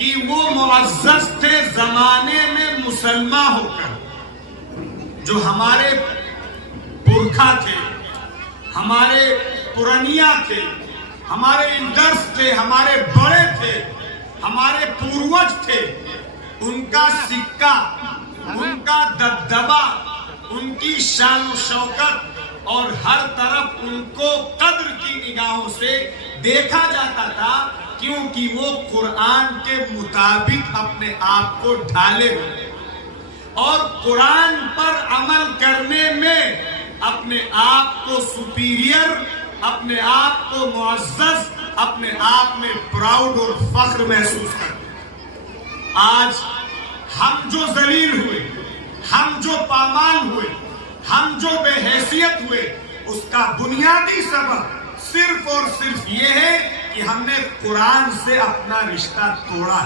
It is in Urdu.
کہ وہ معزز تھے زمانے میں مسلمان ہو کر، جو ہمارے پرکھا تھے، ہمارے پرانیہ تھے، ہمارے اندرس تھے، ہمارے بڑے تھے، ہمارے پوروج تھے، ان کا سکہ، ان کا دبدبہ، ان کی شان و شوکت اور ہر طرف ان کو قدر کی نگاہوں سے دیکھا جاتا تھا، کیونکہ وہ قرآن کے مطابق اپنے آپ کو ڈھالے ہوئے اور قرآن پر عمل کرنے میں اپنے آپ کو سپیریئر، اپنے آپ کو معزز، اپنے آپ میں پراؤڈ اور فخر محسوس کرتے۔ آج ہم جو ذلیل ہوئے، ہم جو پامال ہوئے، ہم جو بے حیثیت ہوئے، اس کا بنیادی سبب صرف اور صرف یہ ہے کہ ہم نے قرآن سے اپنا رشتہ توڑا۔